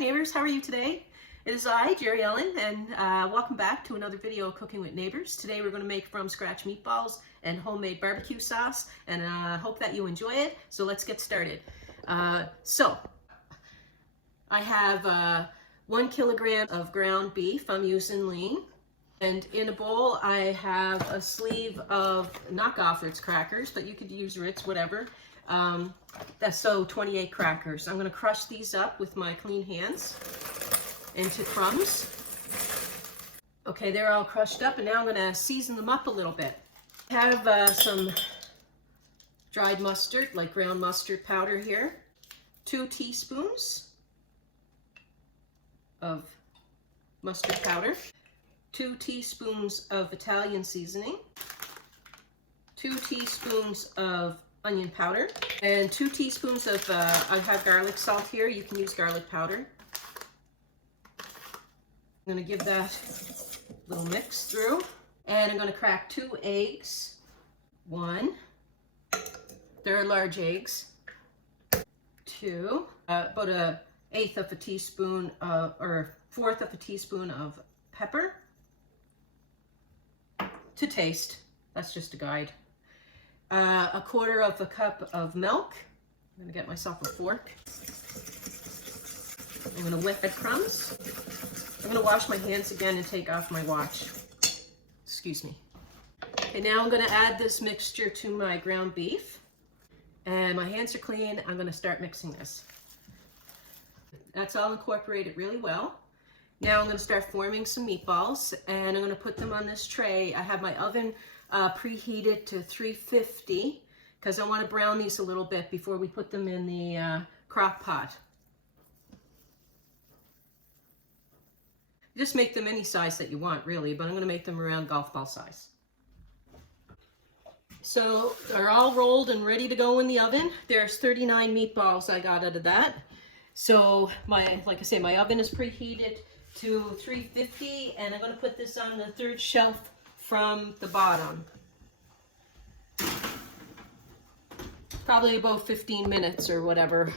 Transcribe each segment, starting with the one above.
neighbors, how are you today? It is I, Jerri-ellen, and welcome back to another video of Cooking with Neighbors. Today we're going to make from scratch meatballs and homemade barbecue sauce, and I hope that you enjoy it. So let's get started. So I have 1 kilogram of ground beef. I'm using lean. And in a bowl I have a sleeve of knockoff Ritz crackers, but you could use Ritz, whatever. That's so 28 crackers. I'm going to crush these up with my clean hands into crumbs. Okay, they're all crushed up, and now I'm going to season them up a little bit. I have some dried mustard, like ground mustard powder here. 2 teaspoons of mustard powder. 2 teaspoons of Italian seasoning. 2 teaspoons of onion powder, and 2 teaspoons of, I have garlic salt here. You can use garlic powder. I'm going to give that a little mix through, and I'm going to crack 2 eggs. 1, they're large eggs. 2, about 1/8 of a teaspoon or 1/4 of a teaspoon of pepper. To taste, that's just a guide. 1/4 of a cup of milk. I'm going to get myself a fork. I'm going to whip it crumbs. I'm going to wash my hands again and take off my watch. Excuse me. Okay, now I'm going to add this mixture to my ground beef. And my hands are clean. I'm going to start mixing this. That's all incorporated really well. Now I'm going to start forming some meatballs, and I'm going to put them on this tray. I have my oven preheated to 350 because I want to brown these a little bit before we put them in the crock pot. Just make them any size that you want, really, but I'm going to make them around golf ball size. So they're all rolled and ready to go in the oven. There's 39 meatballs I got out of that. So like I say, my oven is preheated to 350, and I'm going to put this on the 3rd shelf from the bottom. Probably about 15 minutes or whatever.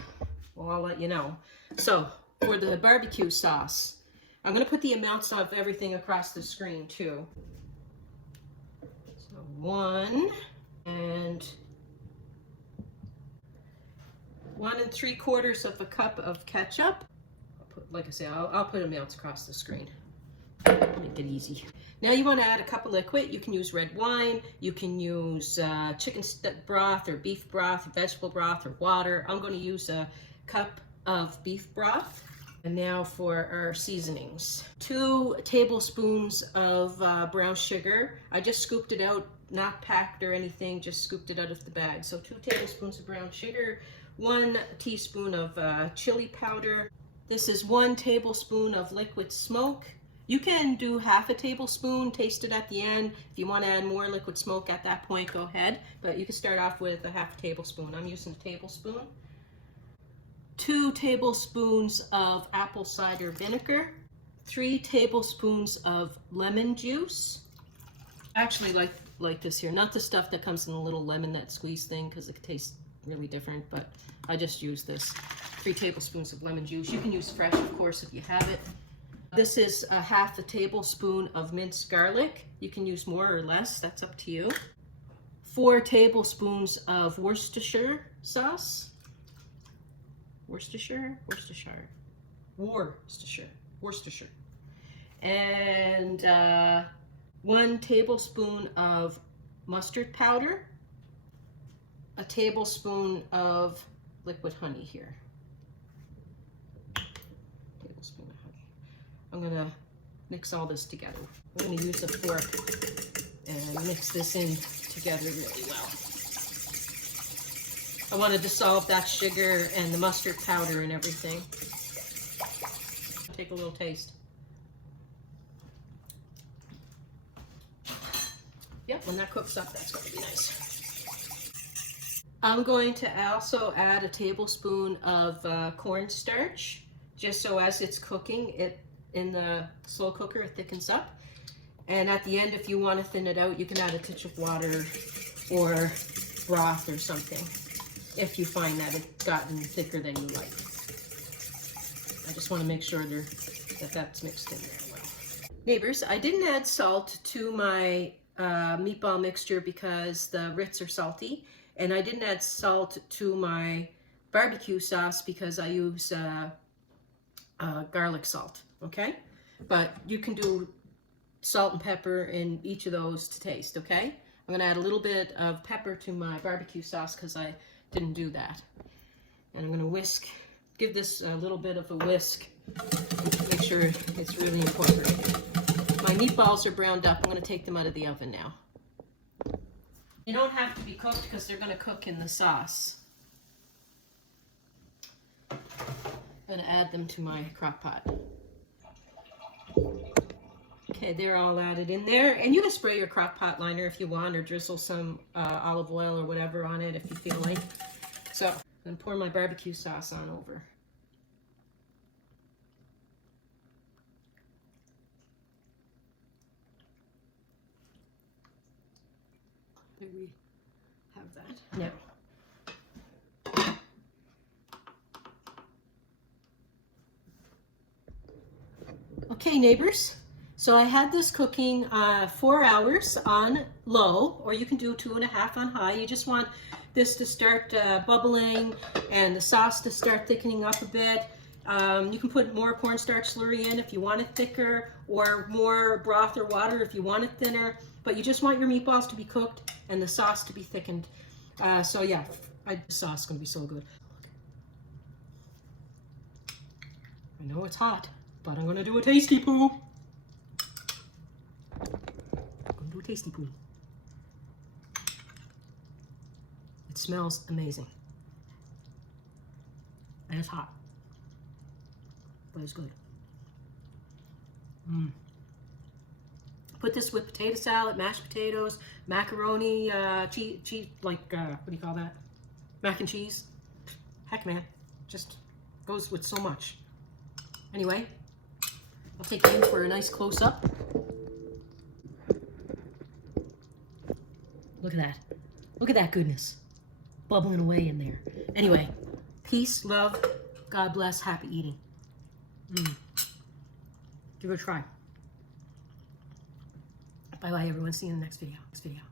Well, I'll let you know. So for the barbecue sauce, I'm going to put the amounts of everything across the screen too. So 1 and 1 3/4 of a cup of ketchup. Like I say, I'll put amounts across the screen. Make it easy. Now you want to add a cup of liquid. You can use red wine. You can use chicken broth or beef broth, vegetable broth, or water. I'm going to use a cup of beef broth. And now for our seasonings. 2 tablespoons of brown sugar. I just scooped it out, not packed or anything, just scooped it out of the bag. So 2 tablespoons of brown sugar, 1 teaspoon of chili powder. This is 1 tablespoon of liquid smoke. You can do 1/2 tablespoon, taste it at the end. If you want to add more liquid smoke at that point, go ahead. But you can start off with 1/2 tablespoon. I'm using a tablespoon. 2 tablespoons of apple cider vinegar. 3 tablespoons of lemon juice. I actually like this here, not the stuff that comes in the little lemon that squeeze thing, because it tastes really different, but I just use this. 3 tablespoons of lemon juice. You can use fresh, of course, if you have it. This is 1/2 tablespoon of minced garlic. You can use more or less, that's up to you. 4 tablespoons of Worcestershire sauce. Worcestershire. And 1 tablespoon of mustard powder. A tablespoon of liquid honey here. Tablespoon of honey. I'm going to mix all this together. I'm going to use a fork and mix this in together really well. I want to dissolve that sugar and the mustard powder and everything. Take a little taste. Yep, when that cooks up, that's going to be nice. I'm going to also add a tablespoon of cornstarch, just so as it's cooking, it in the slow cooker, it thickens up. And at the end, if you want to thin it out, you can add a touch of water or broth or something if you find that it's gotten thicker than you like. I just want to make sure that's mixed in there well. Neighbors, I didn't add salt to my meatball mixture because the Ritz are salty, and I didn't add salt to my barbecue sauce because I use garlic salt, okay? But you can do salt and pepper in each of those to taste, okay? I'm gonna add a little bit of pepper to my barbecue sauce because I didn't do that. And I'm gonna whisk, give this a little bit of a whisk, make sure it's really incorporated. My meatballs are browned up. I'm gonna take them out of the oven now. You don't have to be cooked because they're gonna cook in the sauce. I'm gonna add them to my crock pot. Okay, they're all added in there. And you can spray your crock pot liner if you want, or drizzle some olive oil or whatever on it if you feel like. So I'm gonna pour my barbecue sauce on over. There we have that. Now, okay, neighbors. So I had this cooking 4 hours on low, or you can do 2.5 on high. You just want this to start bubbling and the sauce to start thickening up a bit. You can put more cornstarch slurry in if you want it thicker, or more broth or water if you want it thinner. But you just want your meatballs to be cooked and the sauce to be thickened. So yeah, the sauce is going to be so good. I know it's hot, but I'm going to do a tasty poo. Tasty poo. It smells amazing. And it's hot. But it's good. Put this with potato salad, mashed potatoes, macaroni, cheese, like, what do you call that? Mac and cheese. Heck, man. Just goes with so much. Anyway, I'll take you in for a nice close-up. Look at that. Look at that goodness. Bubbling away in there. Anyway, peace, love, God bless, happy eating. Give it a try. Bye-bye, everyone. See you in the next video.